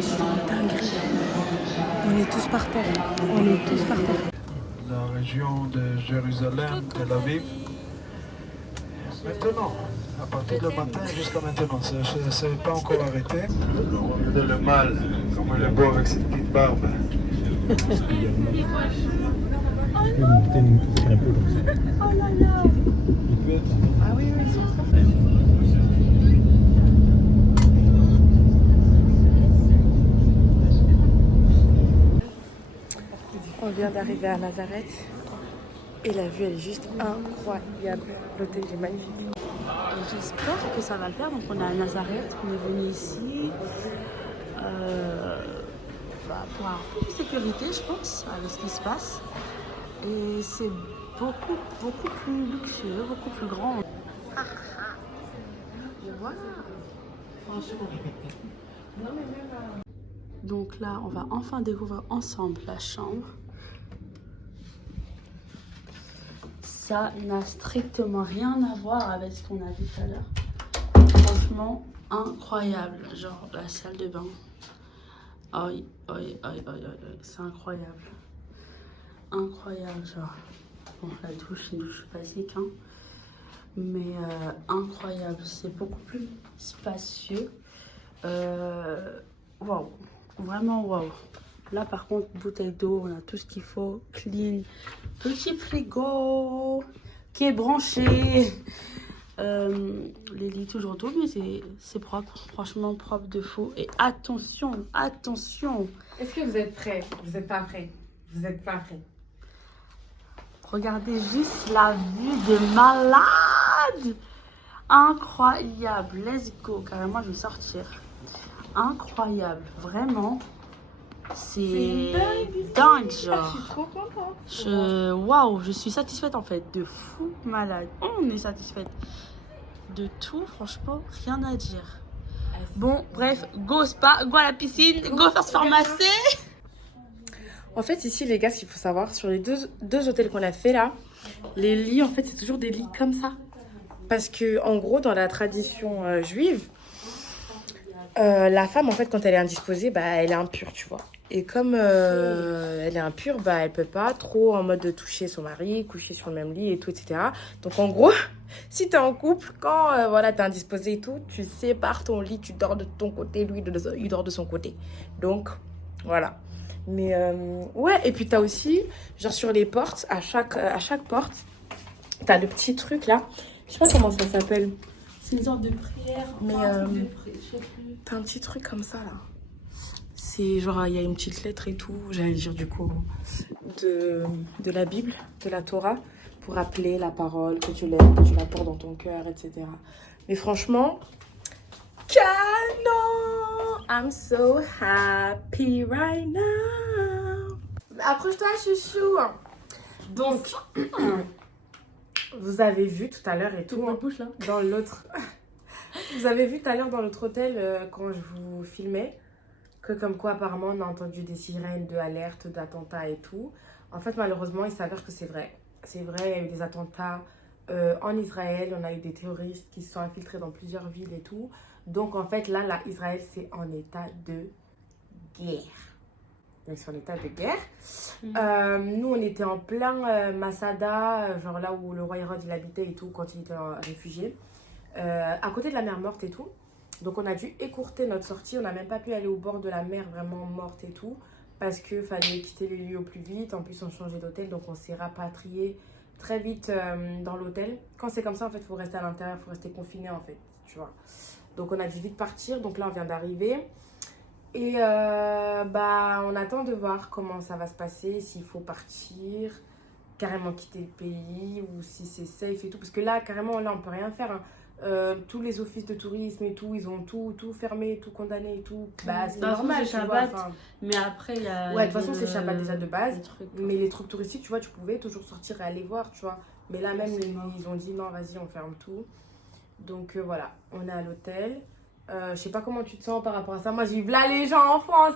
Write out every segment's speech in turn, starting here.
C'est une dinguerie. On est tous par terre. On est tous par terre. La région de Jérusalem, Tel Aviv. Maintenant, à partir du matin jusqu'à maintenant, ça n'est pas encore arrêté. Regardez le mâle, comme il est beau avec ses petites barbes. Oh là là. Ah oui, oui, ils sont trop faibles. On vient d'arriver à Nazareth et la vue elle est juste incroyable. L'hôtel est magnifique. J'espère que ça va le faire. Donc on est à Nazareth, on est venu ici pour un peu de sécurité, je pense, avec ce qui se passe. Et c'est beaucoup plus luxueux, beaucoup plus grand. Voilà. Donc là, on va enfin découvrir ensemble la chambre. Ça n'a strictement rien à voir avec ce qu'on a vu tout à l'heure. Franchement, incroyable. Genre la salle de bain. Aïe, c'est incroyable. Incroyable, genre. Bon, la douche, c'est une douche basique, hein. Mais incroyable. C'est beaucoup plus spacieux. Waouh. Vraiment waouh. Là, par contre, bouteille d'eau, on a tout ce qu'il faut. Clean. Petit frigo qui est branché. Les lits toujours doux, mais c'est propre. Franchement, propre de fou. Et attention, attention. Est-ce que vous êtes prêts? Vous n'êtes pas prêts? Vous n'êtes pas prêts? Regardez juste la vue de malade. Incroyable. Let's go. Carrément, je vais sortir. Incroyable. Vraiment. C'est dingue, genre. Je suis trop contente. Waouh, je suis satisfaite en fait. De fou malade. On est satisfaite. De tout, franchement, rien à dire. Bon, bref, go spa, go à la piscine, go faire se faire masser. En fait, ici, les gars, ce qu'il faut savoir, sur les deux hôtels qu'on a fait là, les lits, en fait, c'est toujours des lits comme ça. Parce que, en gros, dans la tradition juive, la femme, en fait, quand elle est indisposée, bah, elle est impure, tu vois. Et comme elle est impure, bah, elle peut pas trop en mode de toucher son mari, coucher sur le même lit et tout, etc. Donc, en gros, si t'es en couple, quand voilà, t'es indisposé et tout, tu sépares ton lit, tu dors de ton côté, lui, il dort de son côté. Donc, voilà. Mais ouais, et puis t'as aussi, genre sur les portes, à chaque porte, t'as le petit truc là. Je sais pas comment ça s'appelle. C'est une sorte de prière. Mais t'as un petit truc comme ça là. C'est genre, il y a une petite lettre et tout, j'allais dire du coup, de la Bible, de la Torah, pour rappeler la parole, que tu l'aimes, que tu la portes dans ton cœur, etc. Mais franchement, canon! I'm so happy right now. Approche-toi, chouchou. Donc, vous avez vu tout à l'heure et tout, bouche là. dans l'autre... Vous avez vu tout à l'heure dans l'autre hôtel, quand je vous filmais, que comme quoi apparemment on a entendu des sirènes de alerte, d'attentats et tout. En fait, malheureusement, il s'avère que c'est vrai. C'est vrai, il y a eu des attentats en Israël, on a eu des terroristes qui se sont infiltrés dans plusieurs villes et tout. Donc en fait, là, Israël, c'est en état de guerre. Donc c'est en état de guerre. Nous, on était en plein Masada, genre là où le roi Hérode il habitait et tout, quand il était réfugié. À côté de la mer Morte et tout. Donc on a dû écourter notre sortie. On n'a même pas pu aller au bord de la mer vraiment morte et tout. Parce qu'il fallait quitter les lieux au plus vite. En plus, on changeait d'hôtel. Donc on s'est rapatrié très vite dans l'hôtel. Quand c'est comme ça, en fait, il faut rester à l'intérieur. Il faut rester confiné, en fait. Tu vois. Donc on a dû vite partir. Donc là, on vient d'arriver. Et bah, on attend de voir comment ça va se passer. S'il faut partir, carrément quitter le pays. Ou si c'est safe et tout. Parce que là, carrément, là, on peut rien faire, hein. Tous les offices de tourisme et tout, ils ont tout fermé, tout condamné et tout. Bah, c'est normal, c'est tu vois. Shabbat. Mais après, il y a. Ouais, de toute façon, c'est Shabbat déjà de base. Trucs, mais les trucs touristiques, tu vois, tu pouvais toujours sortir et aller voir, tu vois. Mais là, même, ils ont dit non, vas-y, on ferme tout. Donc voilà, on est à l'hôtel. Je sais pas comment tu te sens par rapport à ça. Moi, j'ai vu là les gens en France.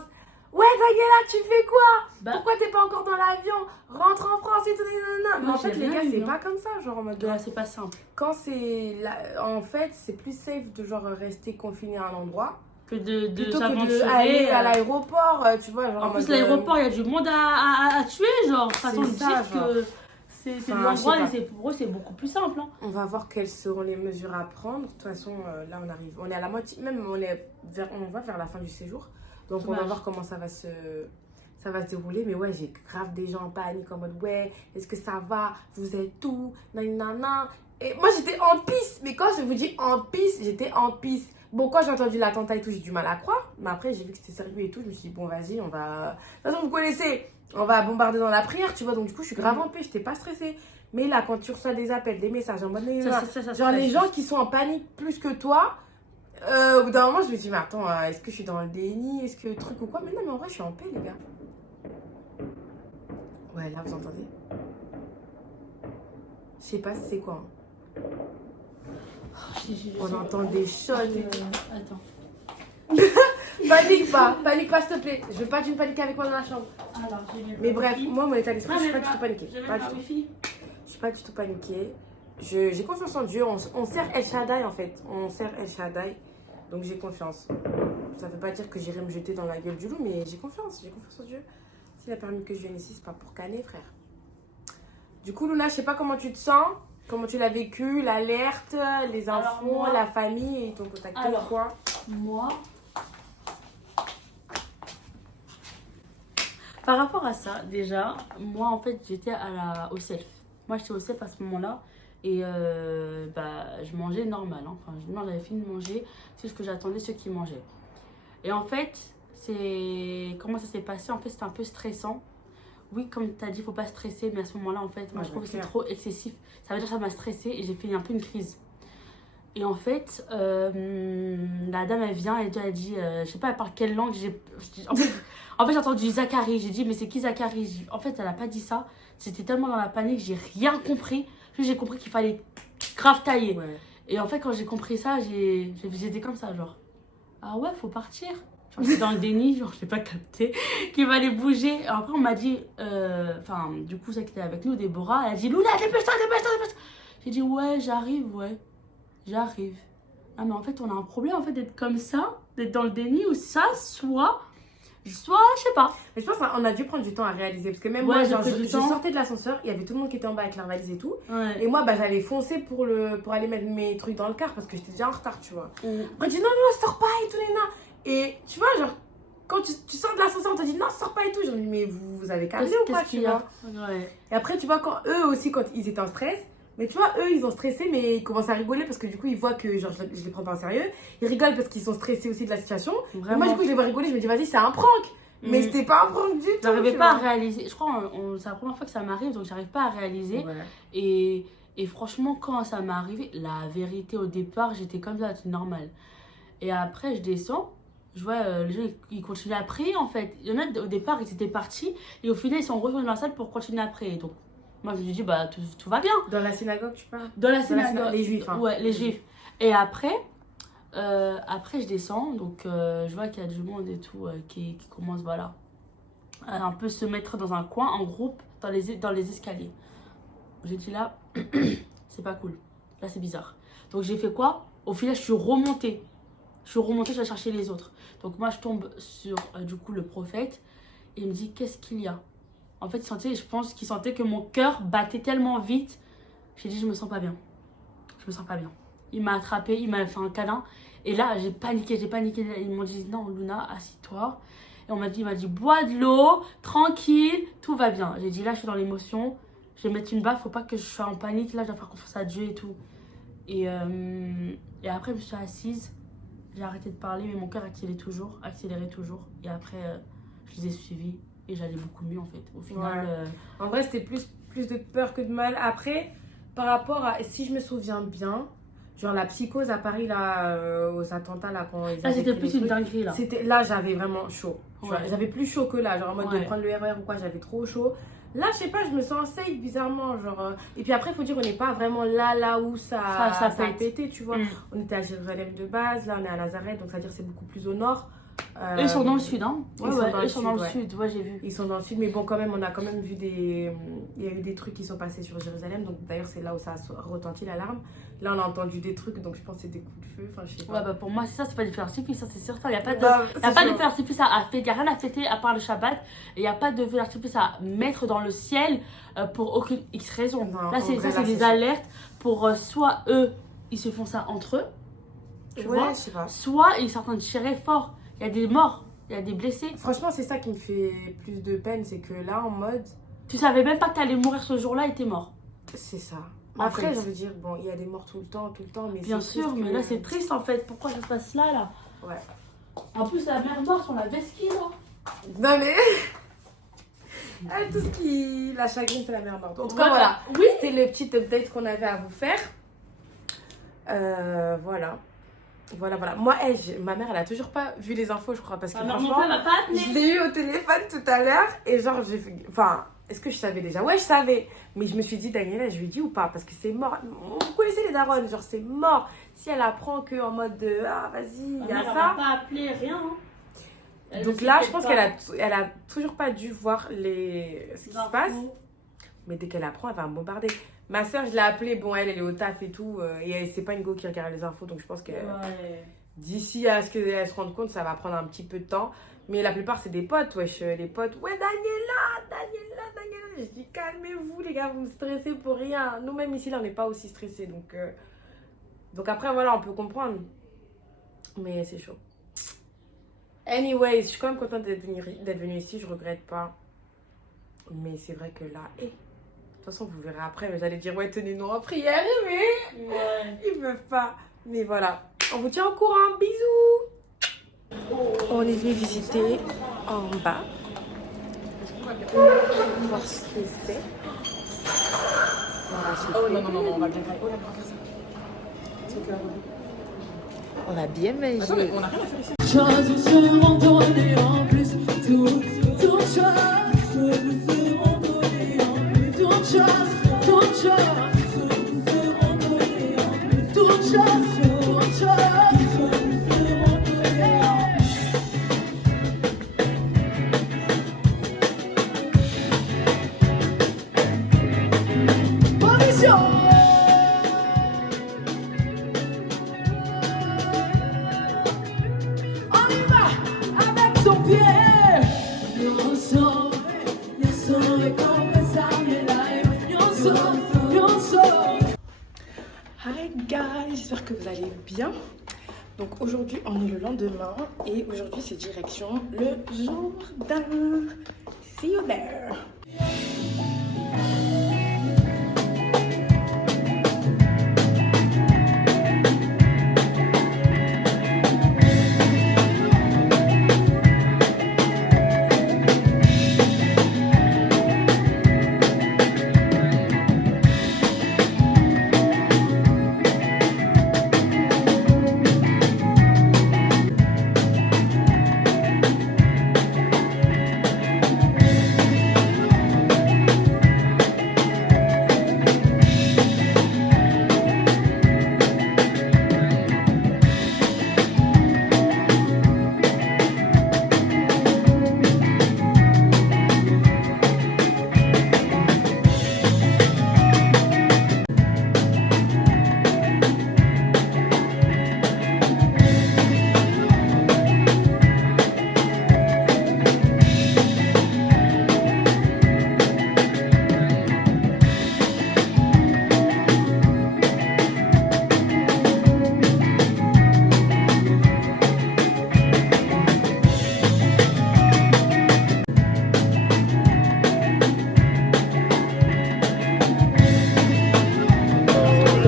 Ouais, Daniela, tu fais quoi? Pourquoi t'es pas encore dans l'avion? Rentre en France et tout. Non. Mais en fait, les gars, c'est pas comme ça. Genre en mode. Ouais, c'est pas simple. Quand c'est. En fait, c'est plus safe de genre rester confiné à un endroit. que de Plutôt que s'aventurer. d'aller à l'aéroport, tu vois. Genre En plus, mode, l'aéroport, il y a du monde à tuer, genre. Façon de C'est ça, dire genre. que c'est Enfin, de l'endroit je sais et pour eux, c'est beaucoup plus simple. Hein. on va voir quelles seront les mesures à prendre. De toute façon, là, on est à la moitié, même on va vers la fin du séjour. Donc, on va Dommage. voir comment ça va se dérouler. Mais ouais, j'ai grave des gens en panique en mode, ouais, est-ce que ça va? Vous êtes où? Nanana. Et moi, j'étais en pisse. Mais quand je vous dis en pisse, j'étais en pisse. Bon, quand j'ai entendu l'attentat et tout, j'ai du mal à croire. Mais après, j'ai vu que c'était sérieux et tout. Je me suis dit, bon, vas-y, on va. De toute façon, vous connaissez, on va bombarder dans la prière, tu vois. Donc, du coup, je suis grave en paix, j'étais pas stressée. Mais là, quand tu reçois des appels, des messages en mode. Ça Genre, les stresse. gens qui sont en panique plus que toi, au bout d'un moment, je me dis, mais attends, est-ce que je suis dans le déni? Est-ce que truc ou quoi? Mais non, mais en vrai, je suis en paix, les gars. Ouais, là, vous entendez? Je sais pas si c'est quoi. Hein. On entend des shots et tout. Attends. Panique pas, s'il te plaît. Je veux pas que tu me paniques avec moi dans la chambre. Alors, j'ai mis le Mais bref, wifi. moi, mon état d'esprit, Ah, je suis mais pas du tout paniquée. J'ai mis Pas le du tout. wifi. Je suis pas du tout paniquée. J'ai confiance en Dieu. On sert El Shaddai, en fait. On sert El Shaddai. Donc, j'ai confiance. Ça veut pas dire que j'irai me jeter dans la gueule du loup, mais j'ai confiance. J'ai confiance en Dieu. S'il a permis que je vienne ici, c'est pas pour canner, frère. Du coup, Luna, je sais pas comment tu te sens. Comment tu l'as vécu, l'alerte, les infos, Alors, moi- la famille et ton contact Alors. quoi. Moi, par rapport à ça, déjà, moi en fait j'étais au self. Moi j'étais au self à ce moment-là et je mangeais normal. Hein. Enfin, non, j'avais fini de manger, c'est ce que j'attendais ceux qui mangeaient. Et en fait, comment ça s'est passé? En fait, c'était un peu stressant. Oui, comme tu as dit, il ne faut pas stresser, mais à ce moment-là, en fait, moi Ouais, je trouve que c'est clair. trop excessif. Ça veut dire que ça m'a stressée et j'ai fait un peu une crise. Et en fait, la dame, elle vient et elle dit, je sais pas par quelle langue, en fait j'ai entendu Zachary, j'ai dit, mais c'est qui Zachary? En fait, elle a pas dit ça, c'était tellement dans la panique, j'ai rien compris. Juste, j'ai compris qu'il fallait grave tailler. Ouais. Et en fait, quand j'ai compris ça, j'étais comme ça, genre, ah ouais, faut partir. Genre, j'étais dans le déni, genre, je n'ai pas capté qu'il fallait bouger. Et après, on m'a dit, du coup, celle qui était avec nous, Déborah, elle a dit, Luna, dépêche-toi, dépêche-toi, dépêche-toi. J'ai dit, ouais, j'arrive. Ah, mais en fait, on a un problème, en fait, d'être comme ça, d'être dans le déni, ou ça, soit, je sais pas. Mais je pense qu'on a dû prendre du temps à réaliser. Parce que même Ouais, moi, j'ai genre, pris du je temps. sortais de l'ascenseur, il y avait tout le monde qui était en bas avec leur valise et tout. Ouais. Et moi, j'allais foncer pour aller mettre mes trucs dans le car parce que j'étais déjà en retard, tu vois. Mm. Après, je dis non, sors pas et tout, Léna. Et tu vois, genre, quand tu sors de l'ascenseur, on te dit non, sors pas et tout. Genre, mais vous avez calmé ou quoi, Qu'est-ce tu qu'il y a? vois. Ouais. Et après, tu vois, quand ils étaient en stress, mais tu vois, eux, ils ont stressé, mais ils commencent à rigoler parce que du coup, ils voient que genre, je les prends pas en sérieux. Ils rigolent parce qu'ils sont stressés aussi de la situation. Et Vraiment. moi, du coup, je les vois rigoler, je me dis, vas-y, c'est un prank. Mais Mm. c'était pas un prank du tout. J'arrivais tu pas à vois. réaliser. Je crois c'est la première fois que ça m'arrive, donc j'arrive pas à réaliser. Ouais. Et franchement, quand ça m'est arrivé, la vérité au départ, j'étais comme ça, c'est normal. Et après, je descends, je vois les gens, ils continuent à prier en fait. Il y en a au départ, ils étaient partis et au final, ils sont revenus dans la salle pour continuer à prier. Donc, moi, je me suis dit, bah, tout va bien. Dans la synagogue, tu parles? Dans la synagogue, synagogue. les juifs, hein. Ouais, les juifs. Et après, je descends, donc je vois qu'il y a du monde et tout qui commence, voilà, à un peu se mettre dans un coin, en groupe, dans les escaliers. J'ai dit là, c'est pas cool. Là, c'est bizarre. Donc, j'ai fait quoi? Au final, je suis remontée, je vais chercher les autres. Donc, moi, je tombe sur, du coup, le prophète. Et il me dit, qu'est-ce qu'il y a? En fait, je pense qu'il sentait que mon cœur battait tellement vite. J'ai dit, je me sens pas bien. Il m'a attrapée, il m'a fait un câlin. Et là, j'ai paniqué. Ils m'ont dit, non, Luna, assis-toi. Et il m'a dit, bois de l'eau, tranquille, tout va bien. J'ai dit, là, je suis dans l'émotion. Je vais mettre une baffe, faut pas que je sois en panique. Là, je dois faire confiance à Dieu et tout. Et après, je me suis assise. J'ai arrêté de parler, mais mon cœur accélérait toujours. Et après, je les ai suivis et j'allais beaucoup mieux en fait. Au final, Ouais. En vrai, c'était plus de peur que de mal. Après, par rapport à, si je me souviens bien, genre la psychose à Paris, là, aux attentats, là, quand ils là, avaient c'était pris plus les une trucs, dinguerie là. là, j'avais vraiment chaud. Tu vois. Ouais. J'avais plus chaud que là, genre en mode de Ouais. prendre le RER ou quoi, j'avais trop chaud. Là, je sais pas, je me sens safe bizarrement, genre. Et puis après, il faut dire qu'on n'est pas vraiment là où ça a pète. pété, tu vois. Mm. On était à Jérusalem de base, là, on est à Nazareth, donc c'est-à-dire c'est beaucoup plus au nord. Eux, ils sont dans le sud, hein. Ouais, ils sont dans le ouais. sud, ouais, j'ai vu. Ils sont dans le sud, mais bon, quand même, on a quand même vu des... Il y a eu des trucs qui sont passés sur Jérusalem, donc d'ailleurs, c'est là où ça a retenti l'alarme. Là, on a entendu des trucs, donc je pense que c'est des coups de feu, enfin, je sais pas. Ouais, bah pour moi, c'est ça, c'est pas du feu d'artifice, ça c'est certain. Il n'y a pas de, Bah, y a pas de feu d'artifice à fêter, il n'y a rien à fêter à part le Shabbat. Et il n'y a pas de feu d'artifice à mettre dans le ciel pour aucune X raison. Non, là, c'est des alertes pour soit eux, ils se font ça entre eux, tu vois, je sais pas. soit ils sont en train de tirer fort. Il y a des morts, il y a des blessés. Franchement, c'est ça qui me fait plus de peine, c'est que là, en mode... Tu savais même pas que tu allais mourir ce jour-là et t'es mort. C'est ça. En Après, fait. j'ai envie de dire, bon, il y a des morts tout le temps, mais Bien c'est sûr, triste mais que- là c'est triste en fait. Pourquoi ça se passe là? Ouais. En plus, la mère morte, on la vesquille là. Non, mais... tout ce qui... La chagrine, c'est la mère morte. En tout cas, Ouais, voilà. Oui. C'était le petit update qu'on avait à vous faire. Voilà. Voilà. Moi, ma mère, elle a toujours pas vu les infos, je crois, parce que Ma mère non franchement... plus, elle m'a pas Je appelé. l'ai eu au téléphone tout à l'heure et genre j'ai fait... Enfin, est-ce que je savais déjà? Ouais, je savais. Mais je me suis dit, Daniela, je lui dis ou pas? Parce que c'est mort. Vous connaissez les darons, genre c'est mort. Si elle apprend que en mode de, ah vas-y, il y a Elle m'a ça. pas appelé, rien. Hein. Elle Donc ne là, s'y je pense fait qu'elle a toujours pas dû voir ce qui se Infos. passe. Mais dès qu'elle apprend, elle va me bombarder. Ma soeur, je l'ai appelée. Bon, elle est au taf et tout. Et c'est pas une go qui regarde les infos. Donc je pense que Ouais. d'ici à ce qu'elle se rende compte, ça va prendre un petit peu de temps. Mais la plupart, c'est des potes, wesh. Les potes, ouais, Daniela. Je dis, calmez-vous, les gars, vous me stressez pour rien. Nous-mêmes, ici, là, on n'est pas aussi stressés. Donc après, voilà, on peut comprendre. Mais c'est chaud. Anyways, je suis quand même contente d'être venue ici. Je regrette pas. Mais c'est vrai que là, de toute façon, vous verrez après. Mais j'allais dire, ouais, tenez-nous en prière, mais Ouais. ils peuvent pas. Mais voilà. On vous tient au courant. Bisous. On est venu visiter en bas. Voir ce que c'est. Oh non, on va bien faire. On a bien mangé. On a rien à faire ici. Choses seront données en plus, toutes choses seront données en plus, toutes choses seront données en plus, toutes choses seront données. Position. On y va avec ton pied. Yo soy confessar mi life. Yo soy. Hi guys, j'espère que vous allez bien. Donc aujourd'hui on est le lendemain et aujourd'hui c'est direction le Jourdain. See you there.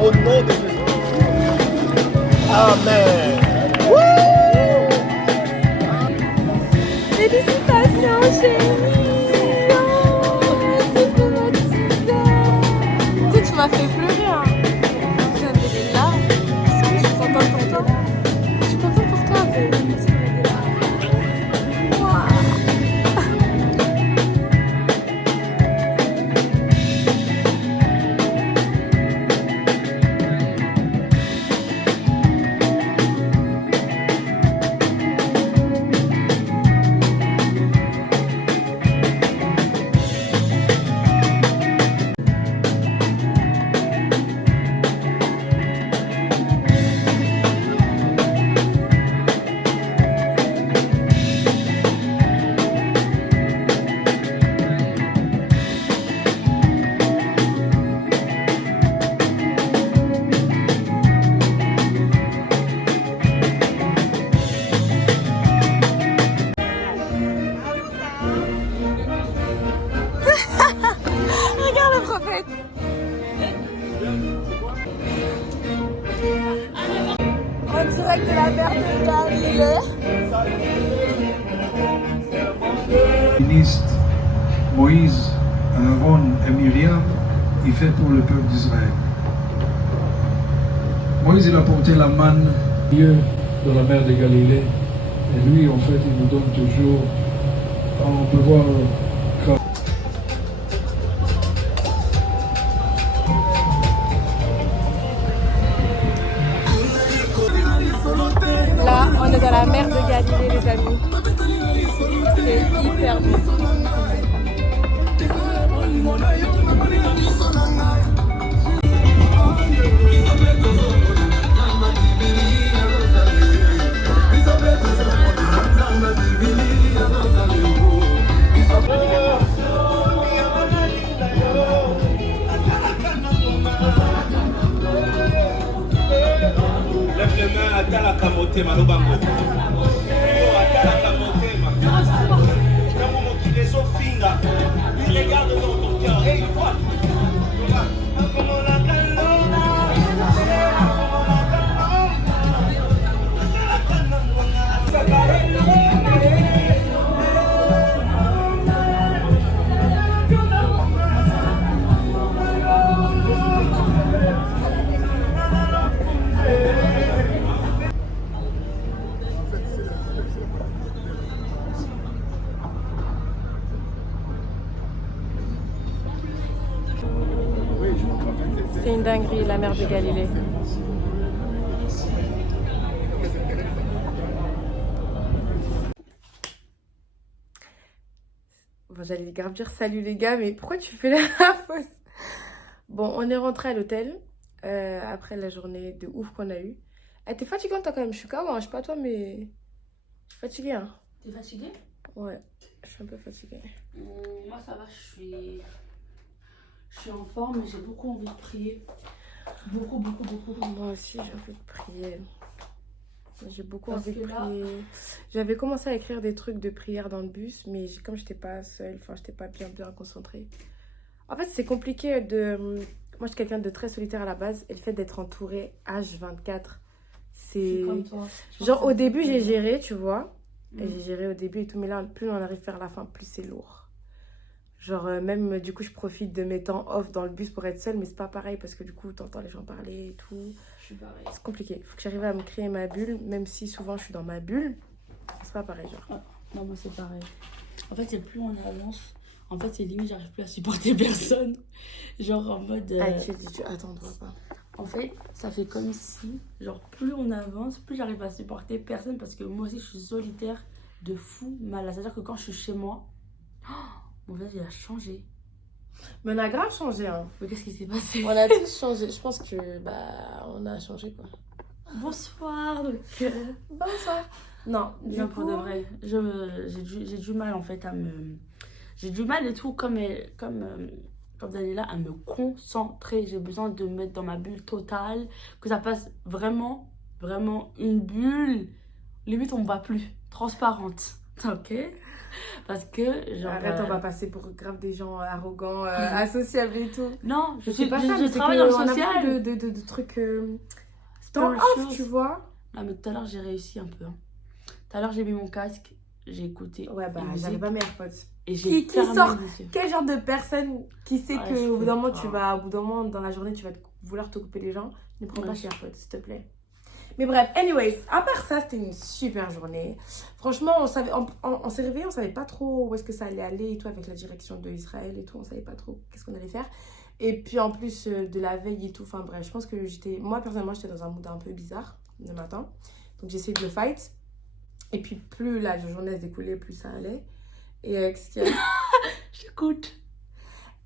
Au nom de Jésus. Amen. Félicitations chérie. Tu peux m'exciter. Tu sais, tu m'as fait pleurer hein. J'avais des larmes. Je suis contente pour toi. Je suis contente pour toi mais c'est des larmes. Waouh. ministres Moïse, Aaron et Myriam, il fait pour le peuple d'Israël. Moïse, il a porté la manne Dieu dans la mer de Galilée. Et lui, en fait, il nous donne toujours, on peut voir Là, on est dans la mer de Galilée, les amis. C'est hyper beau. Lève les mains à la camoté, Malobango. À la camoté, les autres fingas. Regarde dans ton cœur. Hey, toi. C'est une dinguerie, la mer de Galilée. Bon, j'allais grave dire salut les gars, mais pourquoi tu fais la fausse? Bon, on est rentré à l'hôtel après la journée de ouf qu'on a eue. Eh, t'es fatiguante toi quand même, je suis KO, hein, je sais pas toi, mais je suis fatiguée. Hein. T'es fatiguée? Ouais, je suis un peu fatiguée. Moi ça va, je suis en forme, mais j'ai beaucoup envie de prier. Beaucoup. Moi aussi, j'ai envie de prier. J'ai beaucoup Parce envie de que là- prier. J'avais commencé à écrire des trucs de prière dans le bus, mais comme j'étais pas seule, enfin, j'étais pas bien concentrée. En fait, c'est compliqué de... Moi, je suis quelqu'un de très solitaire à la base, et le fait d'être entourée H24, Je c'est... suis comme toi. Je pense Genre, que au c'est début, j'ai beaucoup. géré, tu vois. Et Mm. j'ai géré au début et tout, mais là, plus on arrive vers la fin, plus c'est lourd. Genre, même, du coup, je profite de mes temps off dans le bus pour être seule, mais c'est pas pareil, parce que du coup, t'entends les gens parler et tout. Je suis pareil. C'est compliqué. Il faut que j'arrive à me créer ma bulle, même si souvent je suis dans ma bulle. C'est pas pareil, genre. Non, moi c'est pareil. En fait, c'est plus on avance. En fait, c'est limite, j'arrive plus à supporter personne. Genre en mode. Ah, attends, on doit pas. En fait, ça fait comme si, genre, plus on avance, plus j'arrive à supporter personne parce que moi aussi, je suis solitaire de fou malade. C'est-à-dire que quand je suis chez moi, mon visage, il a changé. Mais on a grave changé, hein. Mais qu'est-ce qui s'est passé? On a tous changé. Je pense que, on a changé, quoi. Bonsoir, donc. Bonsoir. Non, Non, pour de vrai. J'ai du mal, en fait, à me... J'ai du mal et tout, comme Daniela, à me concentrer. J'ai besoin de me mettre dans ma bulle totale. Que ça passe vraiment une bulle. Limite, on me voit plus. Transparente. Ok? Parce que, genre... Arrête, on va passer pour grave des gens arrogants, associables et tout. Non, Je sais pas ça, je mais c'est travaille dans qu'on le a social. beaucoup de trucs... Dans temps le off, chose. tu vois. Non, mais tout à l'heure, j'ai réussi un peu. Hein. Tout à l'heure, j'ai mis mon casque. J'ai écouté. Ouais, bah, une j'avais musique, pas mes AirPods. Et j'ai Qui fermé sort les yeux. Quel genre de personne qui sait Ouais, que je au bout d'un moment, sais tu pas. vas, au bout d'un moment, dans la journée, tu vas vouloir te couper les gens. Ne prends Ouais, pas je- tes AirPods, s'il te plaît. Mais bref, anyways, à part ça, c'était une super journée. Franchement, on s'est réveillé, on savait pas trop où est-ce que ça allait aller et tout, avec la direction de Israël et tout, on savait pas trop qu'est-ce qu'on allait faire. Et puis en plus de la veille et tout, enfin bref, je pense que moi personnellement, j'étais dans un mood un peu bizarre le matin. Donc j'ai essayé de le fight. Et puis plus la journée se découlait, plus ça allait. Et qu'est-ce qu'il y a? J'écoute.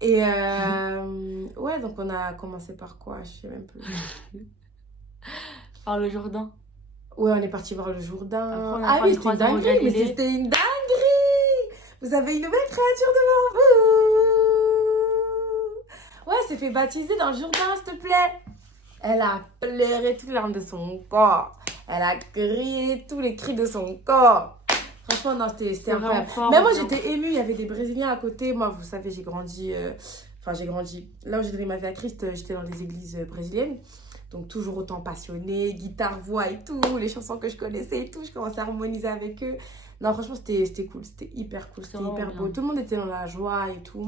Et ouais, donc on a commencé par quoi? Je sais même plus. Par le Jourdain. Ouais, on est parti voir le Jourdain. Après, on a Ah fait oui, une c'était une croisière au dinguerie, mais Galilée. c'était une dinguerie! Vous avez une nouvelle créature devant vous! Ouais, elle s'est fait baptiser dans le Jourdain, s'il te plaît! Elle a pleuré toutes les larmes de son corps. Elle a crié tous les cris de son corps. Franchement, non, c'était vraiment incroyable. fort, Même moi, bien. j'étais émue. Il y avait des Brésiliens à côté. Moi, vous savez, j'ai grandi... Enfin, j'ai grandi... Là où j'ai donné ma vie à Christ, j'étais dans les églises brésiliennes. Donc, toujours autant passionnée, guitare, voix et tout. Les chansons que je connaissais et tout. Je commençais à harmoniser avec eux. Non, franchement, c'était cool. C'était hyper cool. C'était vraiment hyper beau. bien. Tout le monde était dans la joie et tout.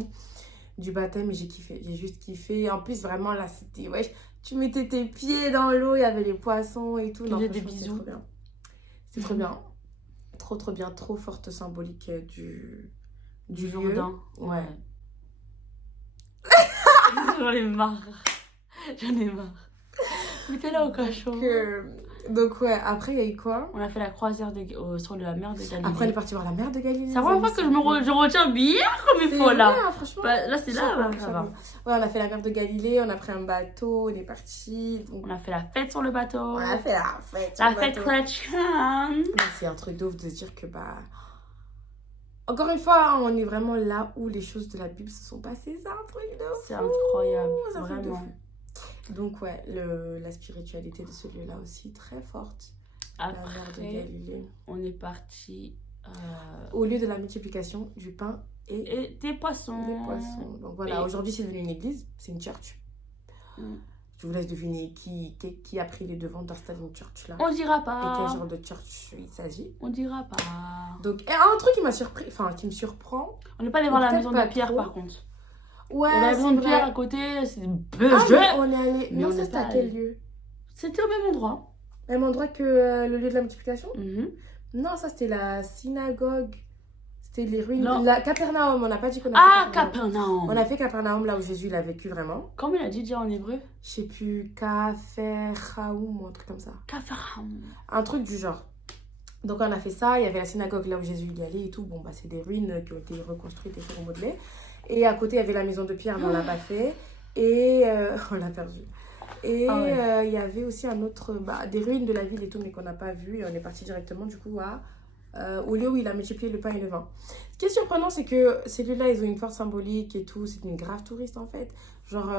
Du baptême, et j'ai kiffé. J'ai juste kiffé. En plus, vraiment, là, c'était... Ouais, tu mettais tes pieds dans l'eau, il y avait les poissons et tout. Il Non, y a des franchement, c'était bisous. trop bien. C'était trop bien. Trop, trop bien. Trop forte symbolique du lieu. Jourdain. Ouais. J'en ai marre. J'en ai marre. Mais t'es là au cachot. Donc, ouais, après, il y a eu quoi? On a fait la croisière sur la mer de Galilée. Après, elle est partie voir la mer de Galilée. C'est la première fois que je retiens bien comme il C'est faut là. vrai, hein, franchement. Bah, là c'est là, Chapeau, ça va. chapeau. Ouais, on a fait la mer de Galilée, on a pris un bateau, on est parti. Donc... On a fait la fête sur le bateau. On a fait la fête. La sur le fête bateau. chrétienne. Non, c'est un truc de ouf de se dire que, bah. Encore une fois, hein, on est vraiment là où les choses de la Bible se sont passées. C'est un truc de fou. C'est incroyable, C'est un truc de vraiment. fou. Donc, ouais, la spiritualité de ce lieu-là aussi, très forte. La mer de Après, Galilée. on est parti Au lieu de la multiplication du pain et et des poissons. des poissons. Donc voilà, Et- aujourd'hui c'est devenu une église, c'est une church. Mm. Je vous laisse deviner qui a pris les devants d'installer une church là. On dira Et quel pas. genre de church il s'agit. On dira pas. Donc, et un truc qui m'a surpris, enfin qui me surprend. On n'est pas allé voir la Peut-être maison pas de Pierre trop. par contre. Ouais, On a la maison de c'est Pierre vrai. à côté, c'est Ah, BG. mais on est allé. Mais Non, on ça n'est c'était à pas quel allé. lieu? C'était au même endroit. Même endroit que le lieu de la multiplication? Mhm. Non, ça c'était la synagogue. C'était les ruines. Non. La Capernaum, on n'a pas dit qu'on a Ah, fait Capernaum. Capernaum. On a fait Capernaum là où Jésus il a vécu vraiment. Comment il a dit déjà en hébreu? Je sais plus, Capernaum ou un truc comme ça. Capernaum. Un truc du genre. Donc on a fait ça, il y avait la synagogue là où Jésus y allait et tout. Bon, bah c'est des ruines qui ont été reconstruites et remodelées. Et à côté, il y avait la maison de Pierre, mais on l'a pas fait. Et on l'a perdu. Et Ah ouais. il y avait aussi un autre, des ruines de la ville et tout, mais qu'on n'a pas vu. Et on est parti directement du coup au lieu où il a multiplié le pain et le vin. Ce qui est surprenant, c'est que ces lieux-là, ils ont une force symbolique et tout. C'est une grave touriste en fait. Genre,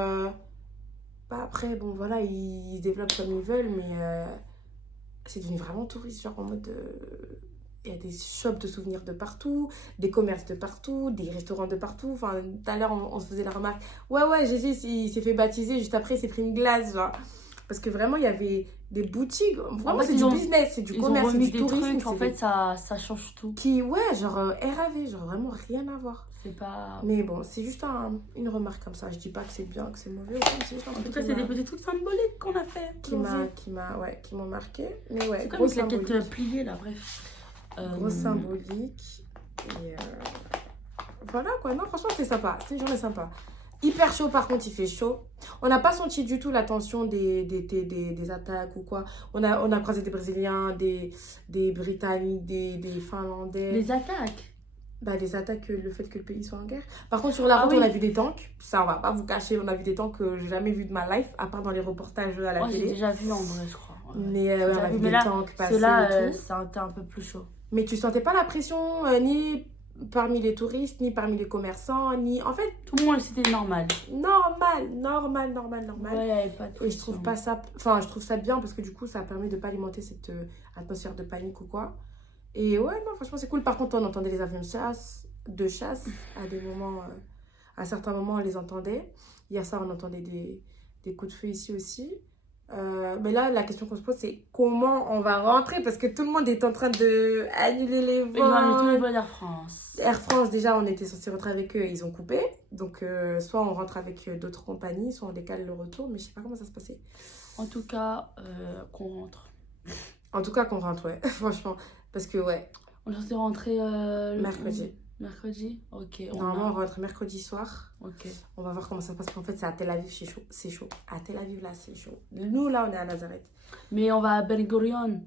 après, bon voilà, ils se développent comme ils veulent, mais c'est devenu vraiment touriste. Genre en mode. Il y a des shops de souvenirs de partout, des commerces de partout, des restaurants de partout. Enfin, tout à l'heure, on se faisait la remarque. Ouais, Jésus, il s'est fait baptiser. Juste après, il s'est pris une glace, genre. Parce que vraiment, il y avait des boutiques. Vraiment, En fait, c'est ils du ont- business, c'est du Ils ont commerce, c'est remis du des tourisme. trucs, en c'est fait, des- ça change tout. Ouais, genre RAV, genre vraiment rien à voir. C'est pas. Mais bon, c'est juste une remarque comme ça. Je dis pas que c'est bien, que c'est mauvais. C'est juste un En truc tout cas, qui c'est des m'a- petits trucs symboliques qu'on a fait. qui m'ont marqué. Mais ouais, C'est comme gros une plaquette symbolique. pliée là, bref. Gros symbolique. Et voilà quoi, non franchement c'est sympa, c'est une journée sympa. Hyper chaud par contre, il fait chaud. On n'a pas senti du tout la tension des attaques ou quoi. On a croisé des Brésiliens, des Britanniques, des Finlandais. Les attaques. Les attaques, le fait que le pays soit en guerre. Par contre sur la Ah route oui. on a vu des tanks, ça on va pas vous cacher, on a vu des tanks que j'ai jamais vu de ma life, à part dans les reportages à la Moi, j'ai télé. déjà vu en vrai, je crois. Ouais. Mais ouais, on Déjà a vu, vu mais des là, tanks passer Ceux-là, et tout. ça a été un peu plus chaud. Mais tu sentais pas la pression ni parmi les touristes, ni parmi les commerçants, ni... En fait, Tout le monde, c'était normal. normal. Ouais, il y avait pas de Et je trouve pas ça... Enfin, je trouve ça bien parce que du coup, ça permet de pas alimenter cette atmosphère de panique ou quoi. Et ouais, non, franchement, c'est cool. Par contre, on entendait les avions de chasse à des moments... à certains moments, on les entendait. Hier soir, on entendait des coups de feu ici aussi. Mais là, la question qu'on se pose, c'est comment on va rentrer parce que tout le monde est en train de annuler les vols. Ils ont mis tous les vols d'Air France. Air France, déjà, on était censé rentrer avec eux, ils ont coupé. Donc, soit on rentre avec d'autres compagnies, soit on décale le retour, mais je sais pas comment ça se passait. En tout cas, qu'on rentre. En tout cas, qu'on rentre, ouais, franchement. Parce que, ouais, On est censé rentrer mercredi. Mercredi. Ok. Normalement, on rentre mercredi soir. Ok. On va voir comment ça se passe. Parce qu'en fait, c'est à Tel Aviv, c'est chaud. C'est chaud. À Tel Aviv, là, c'est chaud. Nous, là, on est à Nazareth. Mais on va à Ben Gurion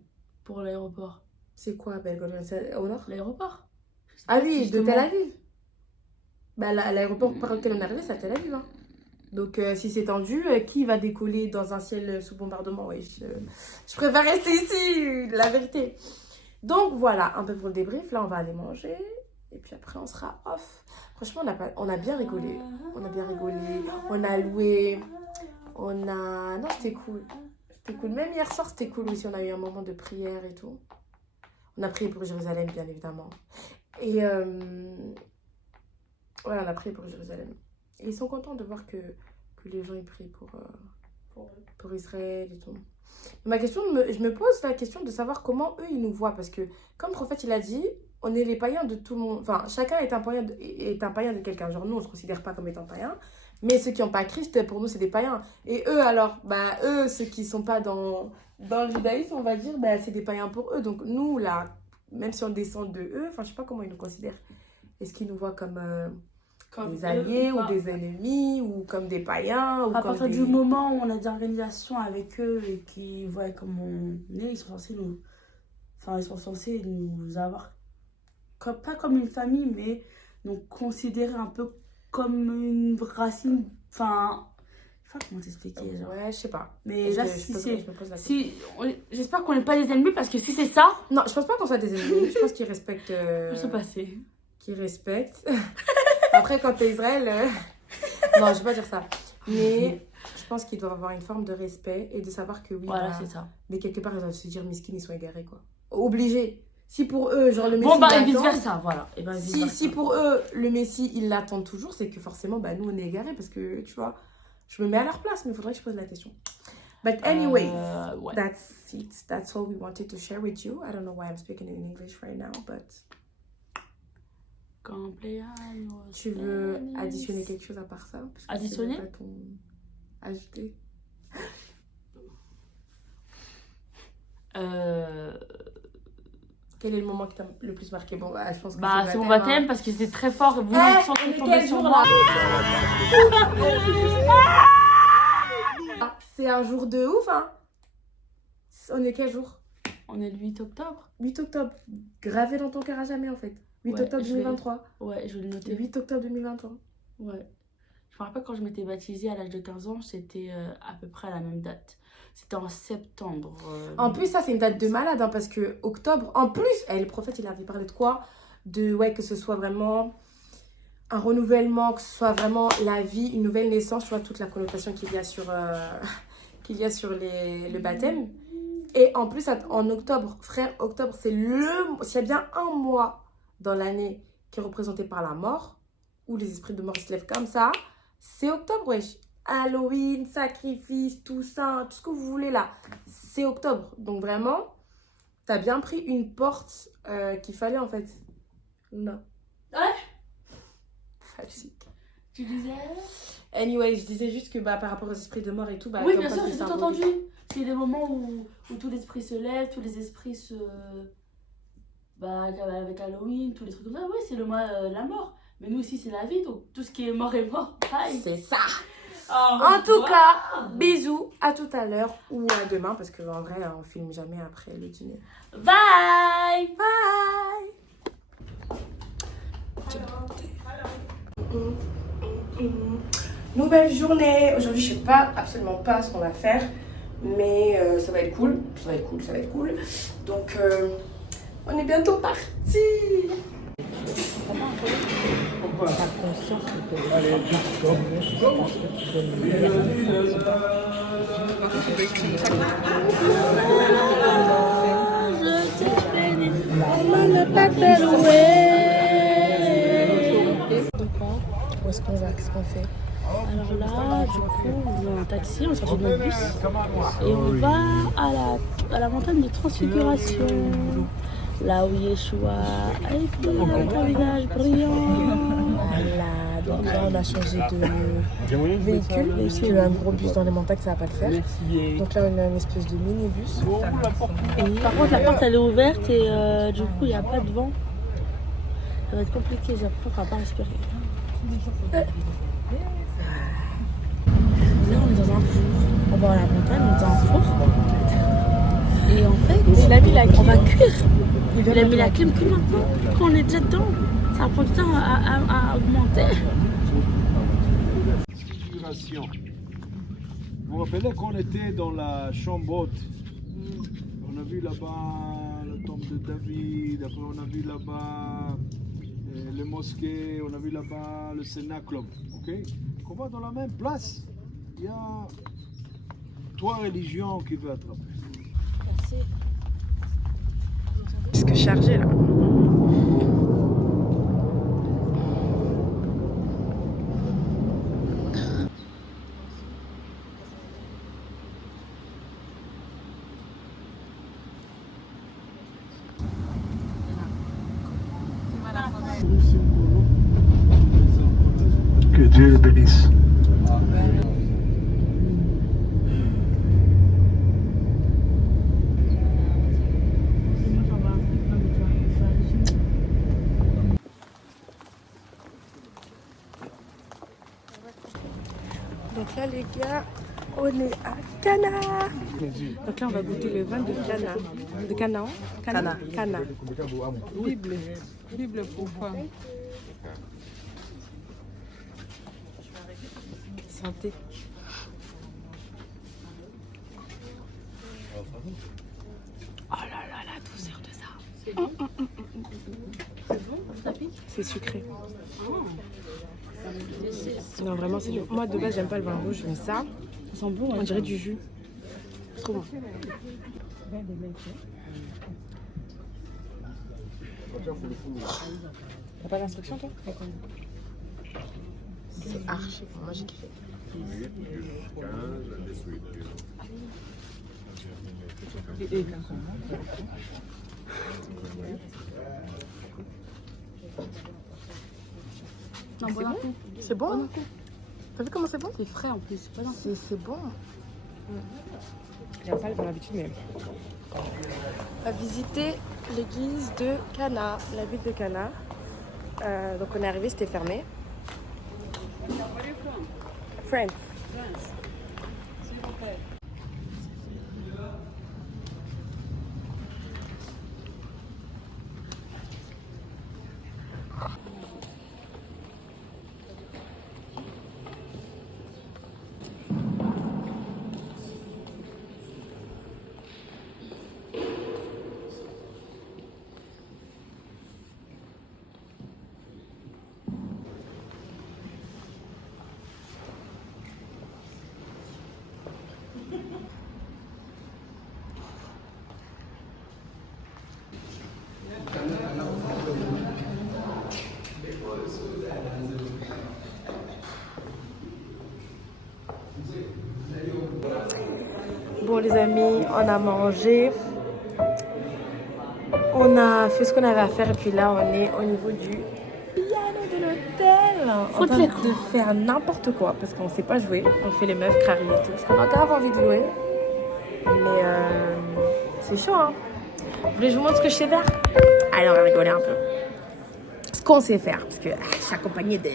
pour l'aéroport. C'est quoi, Ben Gurion? C'est au nord? L'aéroport? Ah oui, de justement. Tel Aviv. L'aéroport par lequel on est arrivé, c'est à Tel Aviv. Hein. Donc, si c'est tendu, qui va décoller dans un ciel sous bombardement? Ouais, je préfère rester ici, la vérité. Donc, voilà, un peu pour le débrief. Là, on va aller manger. Et puis après, on sera off. Franchement, on a bien rigolé. On a bien rigolé. On a loué. Non, c'était cool. C'était cool. Même hier soir, c'était cool aussi. On a eu un moment de prière et tout. On a prié pour Jérusalem, bien évidemment. Et voilà, on a prié pour Jérusalem. Et ils sont contents de voir que les gens ils prient pour Israël et tout. Ma question, je me pose la question de savoir comment eux ils nous voient. Parce que, comme le prophète il a dit, on est les païens de tout le monde. Enfin, chacun est un païen de quelqu'un. Genre, nous, on se considère pas comme étant païens. Mais ceux qui n'ont pas Christ, pour nous, c'est des païens. Et eux, alors, bah, eux, ceux qui sont pas dans le judaïsme, on va dire, bah, c'est des païens pour eux. Donc, nous, là, même si on descend de eux, enfin, je sais pas comment ils nous considèrent. Est-ce qu'ils nous voient comme des alliés ou des ennemis ou comme des païens ou À comme partir des... du moment où on a des organisations avec eux et qu'ils voient comment on est, ils sont censés nous... Enfin, ils sont censés nous avoir... pas comme une famille, mais nous considérer un peu comme une racine... Enfin... Je sais pas comment t'expliquer, genre. Ouais, je sais pas. Mais là, si je c'est... me pose la question. J'espère qu'on n'est pas les ennemis, parce que si c'est ça... Non, je pense pas qu'on soit des ennemis. Je pense qu'ils respectent... Je sais passer. Qu'ils respectent. Après, quand t'es Israël... Non, je vais pas dire ça. Mais je pense qu'ils doivent avoir une forme de respect et de savoir que oui, Voilà, bah, c'est ça. mais quelque part, ils doivent se dire, miskin, ils sont égarés, quoi. Obligés. Si pour eux, genre le Messie... Bon, bah, et l'attend, vice-versa, voilà. Et ben, si pour eux, le Messie, ils l'attendent toujours, c'est que forcément, bah, nous, on est égarés parce que, tu vois, je me mets à leur place, mais il faudrait que je pose la question. But anyway, ouais. that's it. That's all we wanted to share with you. I don't know why I'm speaking in English right now, but... Tu veux additionner quelque chose à part ça? Parce que Additionner? c'est pas ton... Ajouter. Quel est le moment qui t'a le plus marqué? Bon, bah, je pense que Bah, c'est mon baptême parce que c'était très fort. Vous on sentez est tomber quel sur jour, moi. Ah, c'est un jour de ouf, hein? On est quel jour? On est le 8 octobre. 8 octobre. Gravé dans ton cœur à jamais, en fait. 8 Ouais, octobre je vais- 2023. Ouais, je vais le noter. 8 octobre 2023. Ouais. Je me rappelle quand je m'étais baptisée à l'âge de 15 ans, c'était à peu près à la même date. C'était en septembre. En plus, ça, c'est une date de malade, hein, parce que octobre, en plus, le prophète, il avait parlé de quoi? Ouais, que ce soit vraiment un renouvellement, que ce soit vraiment la vie, une nouvelle naissance, tu vois, toute la connotation qu'il y a sur, le baptême. Et en plus, en octobre, frère, octobre, c'est s'il y a bien un mois dans l'année qui est représenté par la mort, où les esprits de mort se lèvent comme ça, c'est octobre, wesh. Halloween, sacrifice, Toussaint, tout ce que vous voulez là, c'est octobre. Donc vraiment, t'as bien pris une porte qu'il fallait en fait. Non. Ouais. Fatigue. Tu disais? Anyway, je disais juste que bah, par rapport aux esprits de mort et tout, bah, Oui, comme bien quoi sûr, c'est j'ai tout symbolique. entendu. C'est des moments où tous les esprits se lèvent, tous les esprits se... Bah, avec Halloween, tous les trucs comme ça. Oui, c'est le mois de la mort. Mais nous aussi, c'est la vie, donc tout ce qui est mort est mort. Pareil. C'est ça. Oh, En tout cas, bisous, à tout à l'heure ou à demain, parce qu'en vrai, on filme jamais après le dîner. Bye. Bye. Nouvelle journée. Aujourd'hui, je sais pas, absolument pas ce qu'on va faire, mais ça va être cool. Ça va être cool, ça va être cool. Donc, on est bientôt parti. Où est-ce qu'on va? Qu'est-ce qu'on fait? Alors là, du coup, on est en taxi, on sort de notre bus et on va à la montagne de Transfiguration. Là où Yeshua a été avec un visage brillant. Voilà, donc là on a changé de véhicule parce qu'un gros bus dans les montagnes ça va pas le faire. Donc là on a une espèce de minibus. Par contre, la porte elle est ouverte et du coup, il n'y a pas de vent. Ça va être compliqué, j'ai l'impression qu'on va pas respirer. Là, on est dans un four. On va à la montagne, on est dans un four. Et en fait, on va cuire. Il a mis la clim que maintenant. Quand on est déjà dedans, ça prend du temps à augmenter. Configuration. Vous vous rappelez qu'on était dans la chambre haute? On a vu là-bas la tombe de David, après on a vu là-bas les mosquées, on a vu là-bas le cénacle. Ok? On va dans la même place. Il y a 3 religions qui veulent attraper. Merci. Disque chargé là. Que Dieu le bénisse. Donc là les gars, on est à Cana. Donc là on va goûter le vin de Cana. De Canaan. Cana. Cana. Bible pour quoi? Santé. Oh là là, la douceur de ça. C'est bon. C'est sucré. Non, vraiment, c'est dur. Moi, de base, j'aime pas le vin rouge, mais ça sent bon. On dirait du jus. Trop bon. T'as pas d'instruction, toi? C'est archi bon. Moi, j'ai kiffé. Non, bon bon. coup. C'est bon? T'as vu comment c'est bon? C'est frais en plus, c'est pas dans C'est bon. J'aime pas le vin d'habitude, mais... On va visiter l'église de Cana, la ville de Cana. Donc on est arrivé, c'était fermé. France. Bon les amis, on a mangé, on a fait ce qu'on avait à faire et puis là on est au niveau du piano de l'hôtel en train de faire n'importe quoi parce qu'on sait pas jouer, on fait les meufs crari et tout parce qu'on a grave envie de jouer mais c'est chaud hein. Vous voulez que je vous montre ce que je sais faire? Allez on va rigoler un peu. Ce qu'on sait faire parce que je suis accompagnée de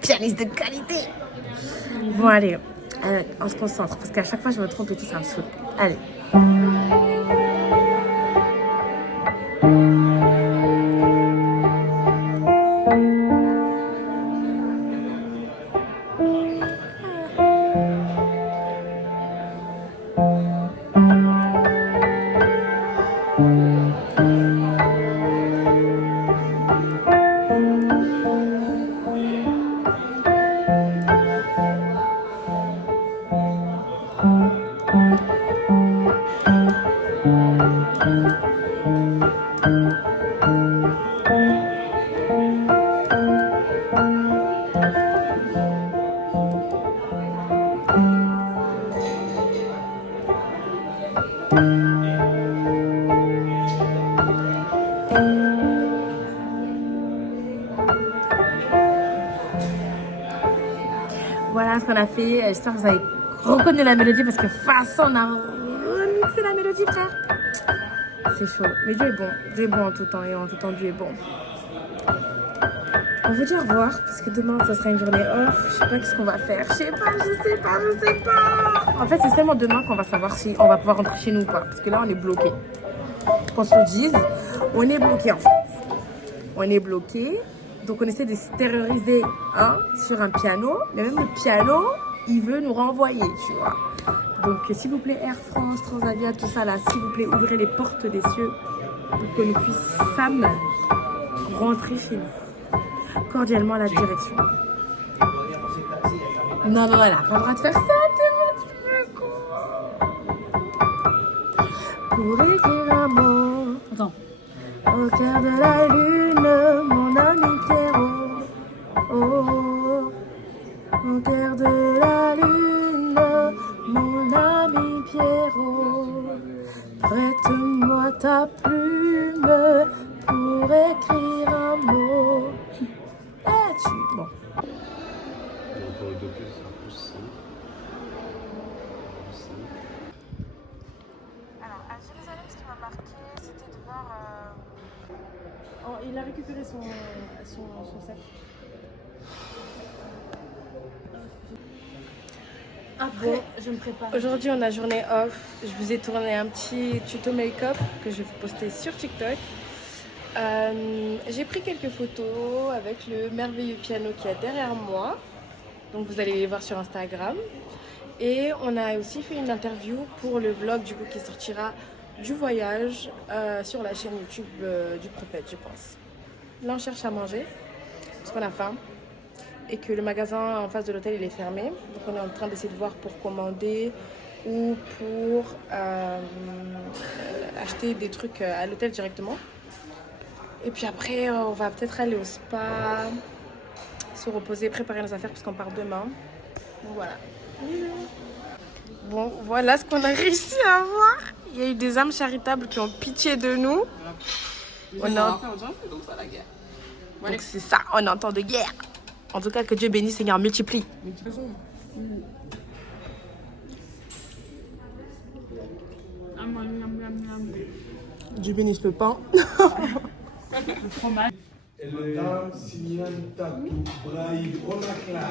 pianistes de qualité. Bon allez. On se concentre parce qu'à chaque fois je me trompe et tout ça me saoule. Allez. Voilà ce qu'on a fait. J'espère que vous avez reconnu la mélodie parce que façon on a remixé la mélodie, frère. C'est chaud. Mais Dieu est bon. Dieu est bon en tout temps et en tout temps Dieu est bon. On vous dit au revoir parce que demain ça sera une journée off. Je sais pas ce qu'on va faire. Je sais pas. En fait, c'est seulement demain qu'on va savoir si on va pouvoir rentrer chez nous ou pas. Parce que là, on est bloqué. Qu'on se le dise, on est bloqué en fait. On est bloqué. Donc on essaie de se terroriser sur un piano. Mais même le piano, il veut nous renvoyer, tu vois. Donc s'il vous plaît, Air France, Transavia, tout ça là, s'il vous plaît, ouvrez les portes des cieux pour que nous puissions rentrer chez nous. Cordialement à la direction. Non, elle n'a pas le droit de faire ça, t'es pour écrire un mot. Attends. Au cœur de la lune, mon ami Pierrot. Oh, au cœur de la lune, mon ami Pierrot. Prête-moi ta plume pour écrire un Alors, à Jérusalem, ce qui m'a marqué, c'était de voir. Oh, il a récupéré son sac. Après, je me prépare. Aujourd'hui, on a journée off. Je vous ai tourné un petit tuto make-up que je vais vous poster sur TikTok. J'ai pris quelques photos avec le merveilleux piano qui est derrière moi. Donc, vous allez les voir sur Instagram. Et on a aussi fait une interview pour le vlog du coup qui sortira du voyage sur la chaîne YouTube du prophète, je pense. Là, on cherche à manger parce qu'on a faim et que le magasin en face de l'hôtel il est fermé. Donc, on est en train d'essayer de voir pour commander ou pour acheter des trucs à l'hôtel directement. Et puis après, on va peut-être aller au spa, se reposer, préparer nos affaires parce qu'on part demain. Donc voilà. Bon, voilà ce qu'on a réussi à avoir. Il y a eu des âmes charitables qui ont pitié de nous. On a... Donc c'est ça, on est en temps de guerre. En tout cas, que Dieu bénisse, Seigneur, multiplie. Dieu bénisse le pain. Le fromage. Madame Simiane Tatou Braille Ronacla.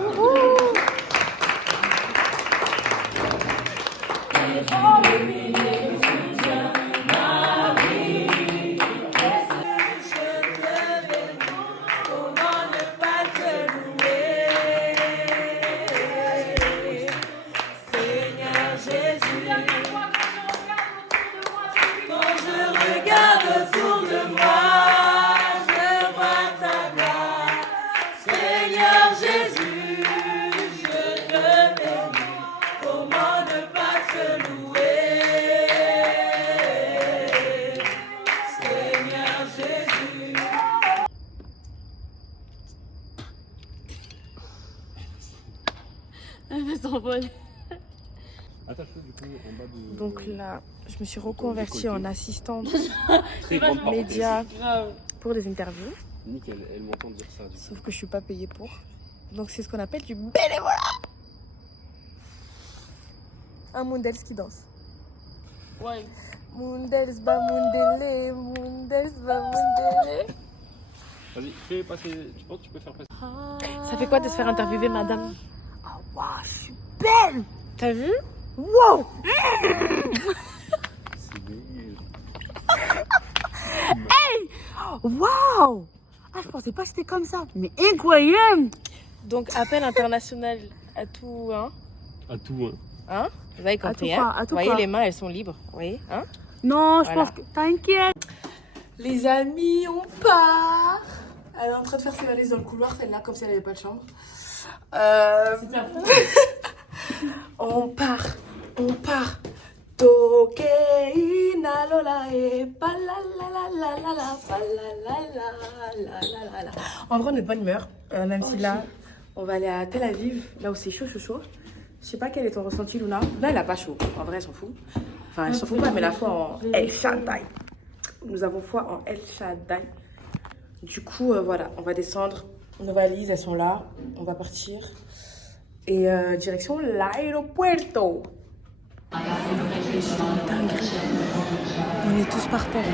Donc là, je me suis reconvertie en assistante média pour des interviews. Nickel, elle m'entend dire ça. Sauf que je suis pas payée pour. Donc c'est ce qu'on appelle du bénévolat. Un Mundels qui danse. Ouais. Mundels ba mundele, Mundels ba mundele. Vas-y, fais passer. Tu penses que tu peux faire passer? Ça fait quoi de se faire interviewer, madame? Ah, waouh, je suis belle! T'as vu? Wow! C'est dégueu. Waouh! Ah, je pensais pas que c'était comme ça. Mais incroyable! Donc, appel international à tout, hein? À tout, hein. Hein? Vous avez compris, À tout hein? quoi, à tout Vous voyez, quoi. les mains, elles sont libres. Vous voyez, hein? Non, je Voilà. pense que... T'inquiète! Les amis, on part! Elle est en train de faire ses valises dans le couloir, celle-là, comme si elle n'avait pas de chambre. On part. Toke inalola e palalalala, palalalala. En vrai, on est de bonne humeur, même si là, on va aller à Tel Aviv, là où c'est chaud. Je sais pas quel est ton ressenti, Luna. Là, elle a pas chaud. En vrai, elle s'en fout. Enfin, elle s'en fout pas, mais la foi en El Shaddai. Nous avons foi en El Shaddai. Du coup, voilà, on va descendre. Nos valises, elles sont là. On va partir. Et direction l'aéropuerto. On est tous par terre.